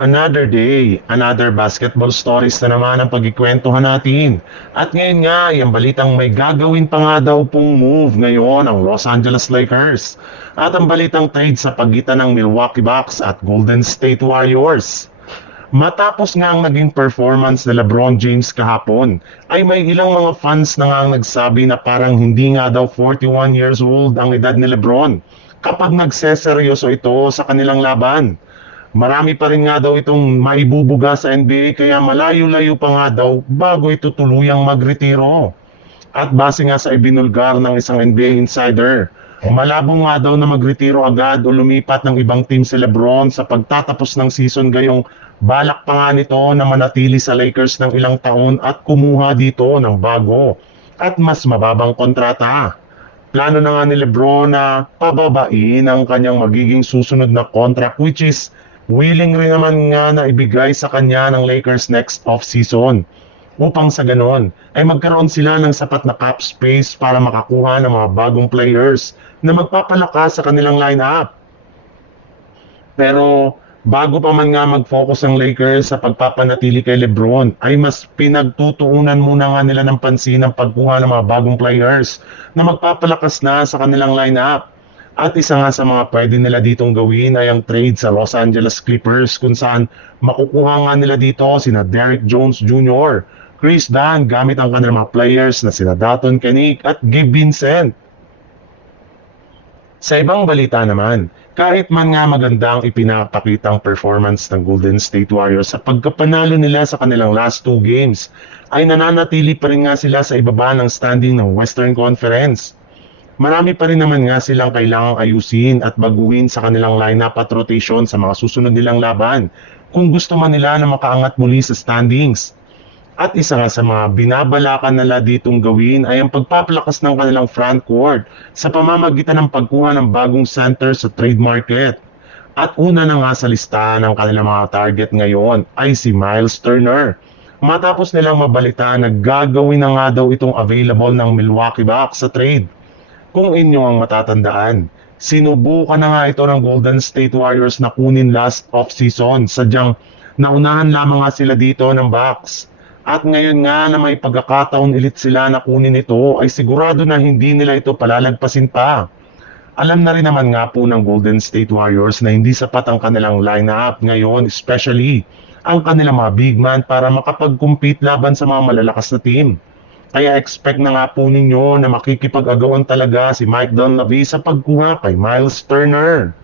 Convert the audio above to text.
Another day, another basketball stories na naman ang pagkikwentuhan natin. At ngayon nga, yung balitang may gagawin pa nga daw pong move ngayon ang Los Angeles Lakers. At ang balitang trade sa pagitan ng Milwaukee Bucks at Golden State Warriors. Matapos nga ang naging performance ni LeBron James kahapon, ay may ilang mga fans na nga ang nagsabi na parang hindi nga daw 41 years old ang edad ni LeBron kapag nagseseryoso ito sa kanilang laban. Marami pa rin nga daw itong maibubuga sa NBA kaya malayo-layo pa nga daw bago ito tuluyang magretiro. At base nga sa ibinulgar ng isang NBA insider, malabo nga daw na magretiro agad o lumipat ng ibang team si LeBron sa pagtatapos ng season gayong balak pa nga nito na manatili sa Lakers ng ilang taon at kumuha dito ng bago at mas mababang kontrata. Plano na nga ni LeBron na pababain ang kanyang magiging susunod na contract which is willing rin naman nga na ibigay sa kanya ng Lakers next off-season upang sa ganon ay magkaroon sila ng sapat na cap space para makakuha ng mga bagong players na magpapalakas sa kanilang lineup. Pero bago pa man nga mag-focus ang Lakers sa pagpapanatili kay LeBron ay mas pinagtutuunan muna nga nila ng pansin ang pagkuha ng mga bagong players na magpapalakas na sa kanilang lineup. At isa nga sa mga pwede nila ditong gawin ay ang trade sa Los Angeles Clippers kung saan makukuha nga nila dito sina Derrick Jones Jr., Chris Dunn gamit ang kanilang mga players na sina Dalton Kenick at Gabe Vincent. Sa ibang balita naman, kahit man nga maganda ang ipinapakitang performance ng Golden State Warriors sa pagkapanalo nila sa kanilang last 2 games, ay nananatili pa rin nga sila sa ibaba ng standing ng Western Conference. Marami pa rin naman nga silang kailangang ayusin at baguhin sa kanilang lineup at rotation sa mga susunod nilang laban kung gusto man nila na makaangat muli sa standings. At isa nga sa mga binabalakan nila ditong gawin ay ang pagpapalakas ng kanilang front court sa pamamagitan ng pagkuha ng bagong center sa trade market. At una na nga sa listahan ng kanilang mga target ngayon ay si Miles Turner. Matapos nilang mabalita na gagawin na nga daw itong available ng Milwaukee Bucks sa trade. Kung inyo ang matatandaan, sinubukan na nga ito ng Golden State Warriors na kunin last off-season. Sadyang naunahan lamang nga sila dito ng Bucks. At ngayon nga na may pagkakataon ulit sila na kunin ito ay sigurado na hindi nila ito palalagpasin pa. Alam na rin naman nga po ng Golden State Warriors na hindi sapat ang kanilang lineup ngayon, especially ang kanilang mga big man para makapag-compete laban sa mga malalakas na team. Kaya expect na nga po ninyo na makikipag-agawan talaga si Mike Dunleavy sa pagkuha kay Miles Turner.